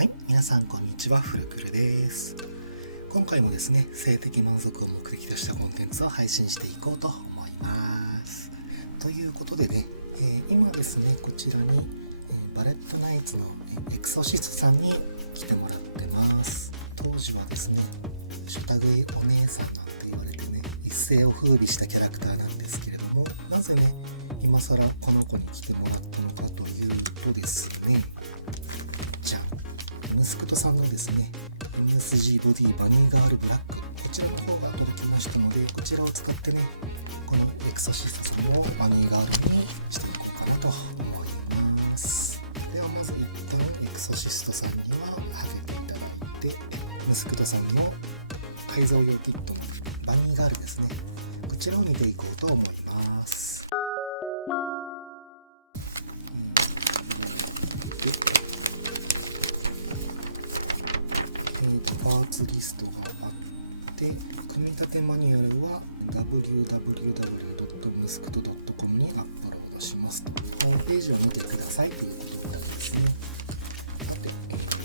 はい、皆さんこんにちは、フルクルです。今回もですね、性的満足を目的としたコンテンツを配信していこうと思います。ということでね、今ですね、こちらに、バレットナイツのエクソシストさんに来てもらってます。当時はですね、初タ食いお姉さんなんて言われてね、一世を風靡したキャラクターなんですけれども、なぜね、今更この子に来てもらったのかというとですね、じゃん。ムスクトさんのですね MSG ボディバニーガールブラック、こちらの方が届きましたので、こちらを使ってね、このエクソシストさんをバニーガールにしていこうかなと思います。ではまず一旦エクソシストさんにははけていただいて、ムスクトさんの改造用キットのバニーガールですね、こちらを見ていこうと思います。パーツリストがあって、組み立てマニュアルは www.muskt.com にアップロードしますと。ホームページを見てくださいということみたいですね。さて、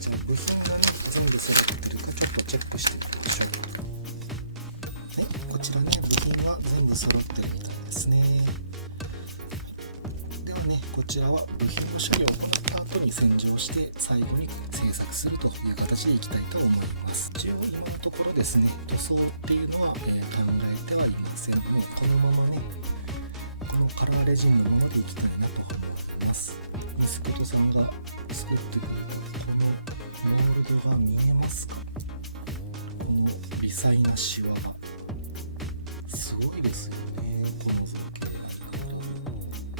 じゃあ部品がね全部揃ってるかちょっとチェックしてみましょう。はい、こちらね部品は全部揃ってるみたいですね。ではね、こちらは部品の処理を行った後に洗浄して最後に製作するという形でいきたいと思います。一応今のところですね、塗装っていうのは、考えてはいません。もうこのままね、このカラーレジンのままでいきたいなと思います。ミスクトさんが作ってくれたこのモールドが見えますか？この微細なシワがすごいですよね。この造形相変わらず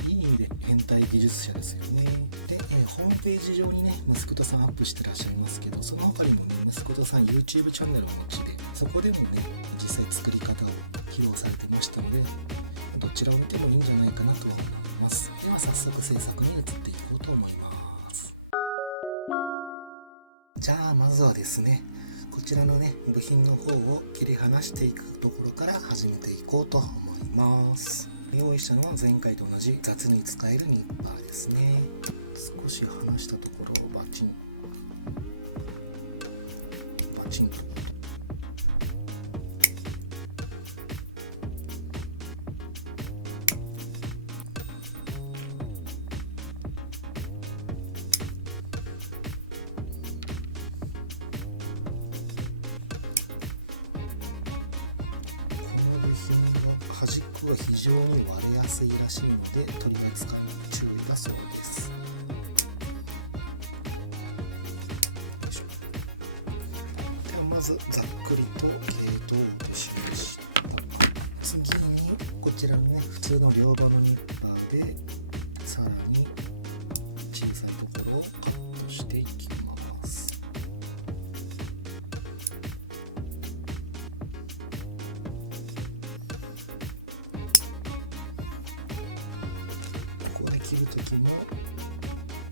いい意味で変態技術者ですよね。で、ホームページ上にね、ムスクトさんアップしてらっしゃいますけど、その他にもね、ムスクトさん YouTube チャンネルをお持ちで、そこでもね、実際作り方を披露されてましたので、どちらを見てもいいんじゃないかなとは思います。では早速制作に移っていこうと思います。じゃあまずはですね、こちらのね、部品の方を切り離していくところから始めていこうと思います。用意したのは前回と同じ雑に使えるニッパーですね。少し離したところをバチンとこの部品は端っこが非常に割れやすいらしいので、取り扱い注意だそうです。よいしょ。ではまずざっくりとゲートを落としました。次にこちらのね普通の両刃のニッパーでさらに小さいところをカットしていきます。ここで切るときも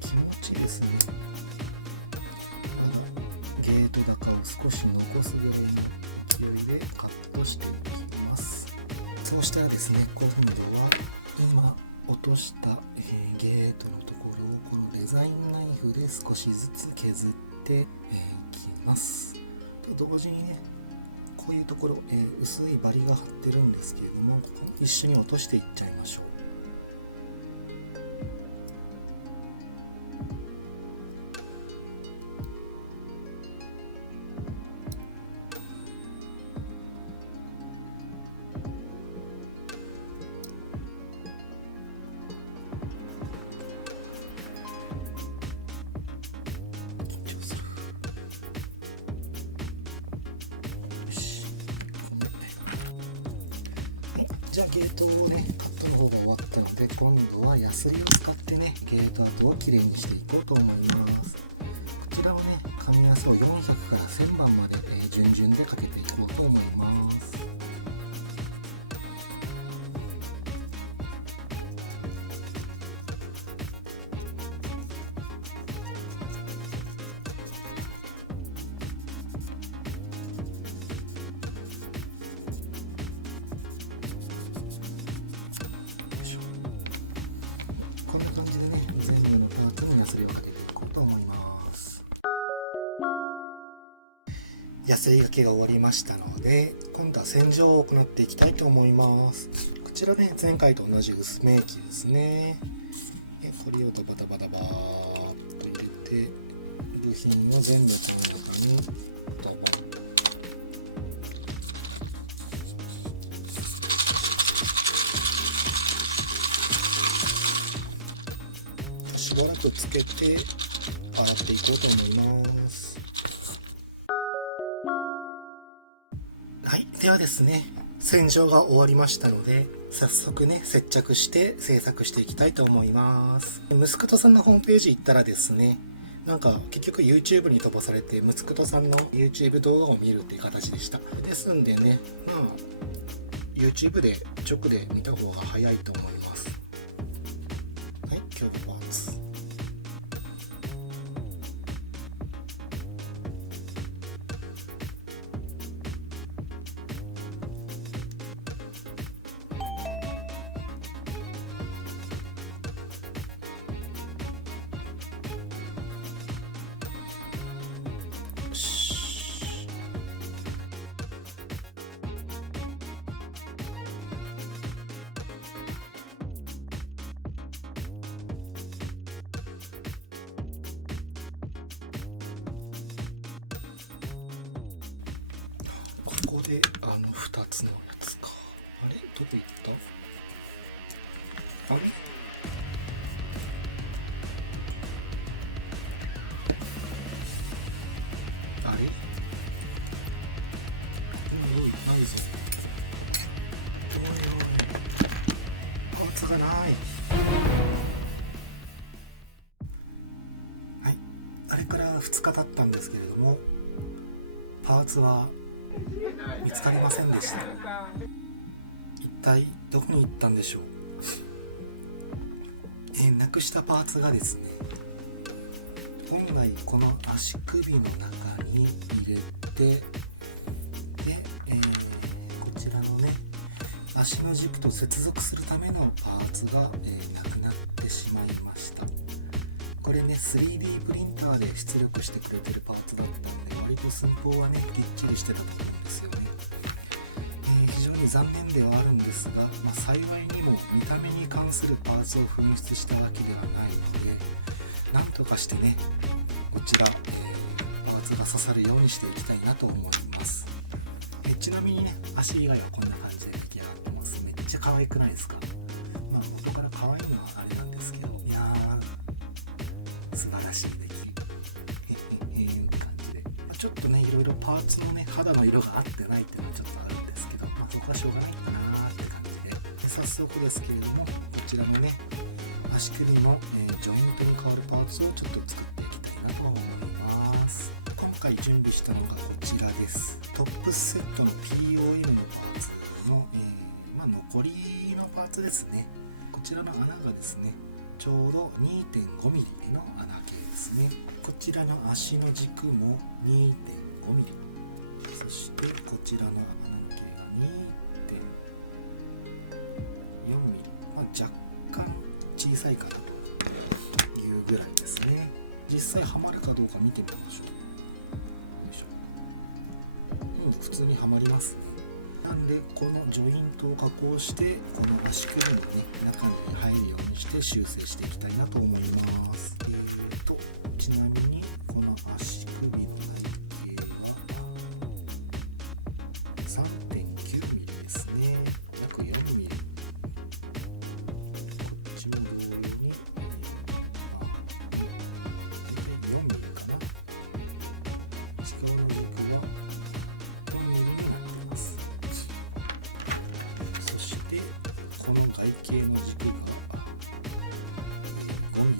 気持ちですね。まだゲート高を少し残すぐらいの勢いでカットしていきます。そうしたらですね、今度は今落とした、ゲートのところをこのデザインナイフで少しずつ削っていきます。と同時にね、こういうところ、薄いバリが張ってるんですけれども、ここも一緒に落としていっちゃいましょう。じゃあゲートをねカットの方が終わったので、今度はヤスリを使ってねゲート跡をきれいにしていこうと思います。こちらはね紙ヤスを400から1000番まで、順々でかけていこうと思います。こんな感じでね全部のパーツにヤスリをかけていこうと思います。ヤスリがけが終わりましたので、今度は洗浄を行っていきたいと思います。こちらね、前回と同じ薄め液ですね。でこれをダバダバダバーっと入れて、部品を全部この中にドボン。しばらくつけて洗っていこうと思います。はい、ではですね、洗浄が終わりましたので、早速ね、接着して製作していきたいと思います。ムスクトさんのホームページ行ったらですね、なんか結局 YouTube に飛ばされて、ムスクトさんの YouTube 動画を見るっていう形でした。ですんでね、YouTube で直で見た方が早いと思います。はい、今日のパーツ。ここで2つのやつか。あれどこ行った？あれあれないぞ。おいおい、パーツがない。はい、あれから2日経ったんですけれども、パーツは見つかりませんでした。一体どこに行ったんでしょう。なくしたパーツがですね、本来この足首の中に入れて、で、こちらのね、足の軸と接続するためのパーツが、なくなってしまいました。これね、3D プリンターで出力してくれてるパーツだったんで、割と寸法はね、きっちりしてたと思うんですよね。非常に残念ではあるんですが、幸いにも見た目に関するパーツを紛失したわけではないので、なんとかしてね、こちら、パーツが刺さるようにしていきたいなと思います。ちなみにね、足以外はこんな感じで出来上がってます。めっちゃ可愛くないですか？元から可愛いのはあれなんですけど、いやー、素晴らしい出来。へへへーって感じで。ちょっとね、いろいろパーツのね、肌の色が合ってないっていうのはちょっとあるんですけど、そこはしょうがないかなーって感じで。早速ですけれども、こちらのね、足首の、ジョイントに変わるパーツをちょっと作っていきたいなと思います。今回準備したのがこちらです。トップスセットの POM のパーツの、残りのパーツですね。こちらの穴がですね、ちょうど 2.5mm の穴系ですね。こちらの足の軸も 2.5mm。そしてこちらの穴の径が 2.4mm。若干小さいかなというぐらいですね。実際はまるかどうか見てみましょう。よいしょ。普通にはまりますね。なんでこのジョイントを加工してこの足首のね中に入るようにして修正していきたいなと思います。ちなみにこの足首の内径は 3.9mm ですね。約 4mm。も同様に、大体 4mm かな。内側の軸は 4mm になっています。そしてこの外径の軸が 5mm っ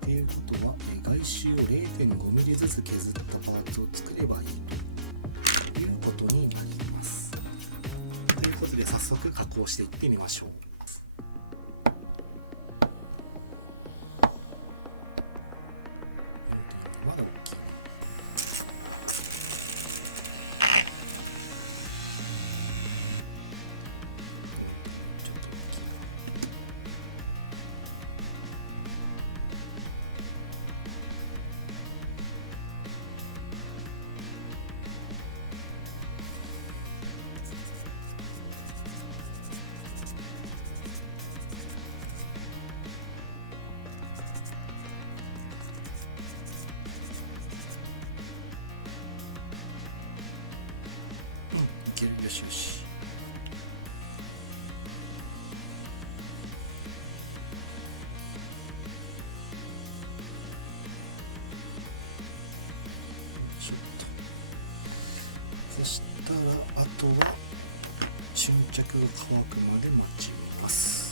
ていうことは外周を 0.5mm ずつ削ったパーツを作ればいいということになります。ということで早速加工していってみましょう。まだ大きいな。ちょっと大きいな。いける。よしよし。ちょっと。そしたらあとは沈着が乾くまで待ちます。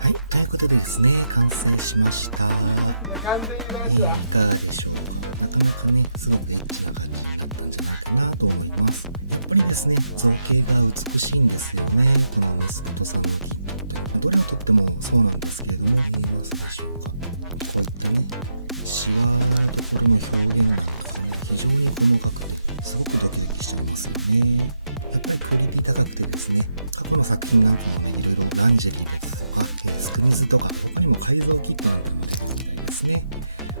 はい、ということでですね、完成しました。いかがでしょうか。なかなかね、すごくエッチな感じになったんじゃないかなと思います。やっぱりですね、造形が美しいんですよね、この息子とさんのキットって。どれをとってもそうなんですけれども、見えますでしょうか。こういったね、シワのところの表現なんかがね、非常に細かくて、すごくドキドキしちゃいますよね。やっぱりクオリティ高くてですね、過去の作品なんかもね、いろいろランジェリーですとか、スクミズとか、他にも改造キットなんてのも出てるみたいですね。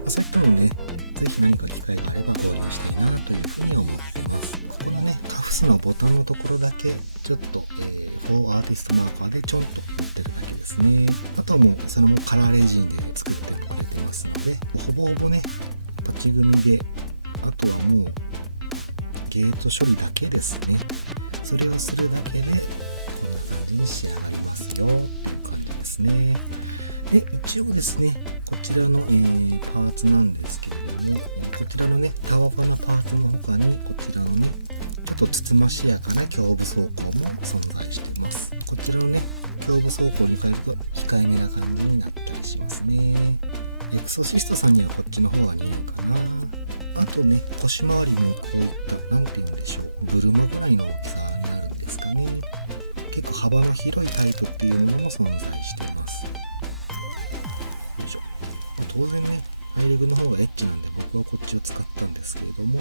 そういったのをね、ぜひ何か機会があれば購入したいなというふうには思ってます。ここのね、カフスのボタンのところだけ、ちょっと、フォーアーティストマーカーでちょんと塗ってるだけですね。あとはもう、それもカラーレジンで作ってくれてますので、ほぼほぼね、パチ組みで、あとはもう、ゲート処理だけですね。それをするだけでこんな感じに仕上がりますよっていう感じですね。で、一応ですね、こちらの、パーツなんですけれども、こちらのね、たわわなパーツの他に、こちらのね、ちょっとつつましやかな胸部装甲も存在してます。こちらのね、胸部装甲に変えると控えめな感じになったりしますね。エクソシストさんにはこっちの方が似合うかな。あとね、腰回りもこういった、なんて言うんでしょう、ブルマぐらいの大きさになるんですかね。結構幅の広いタイプっていうものも存在してます。よいしょ。当然ね、ハイレグの方がエッチなんで僕はこっちを使ったんですけれども、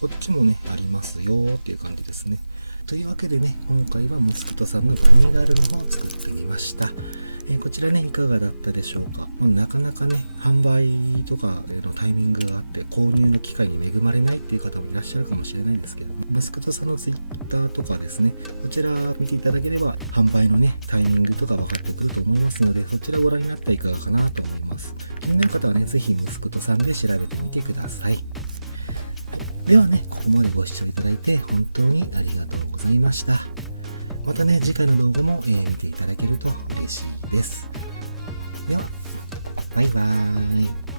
こっちもね、ありますよっていう感じですね。というわけでね、今回は息子とさんのバニーガールの方を作ってみました。こちらね、いかがだったでしょうか。なかなかね、販売とかのタイミングがあって購入の機会に恵まれないっていう方もいらっしゃるかもしれないですけども、息子とさんのツイッターとかですね、そちら見ていただければ販売のね、タイミングとか分かってくると思いますので、そちらご覧になったらいかがかなと思います。気になる方はね、ぜひ息子とさんで調べてみてください。ではね、ここまでご視聴いただいて本当にありがとうございました。またね、次回の動画も、見ていただけると嬉しいです。では、バイバーイ。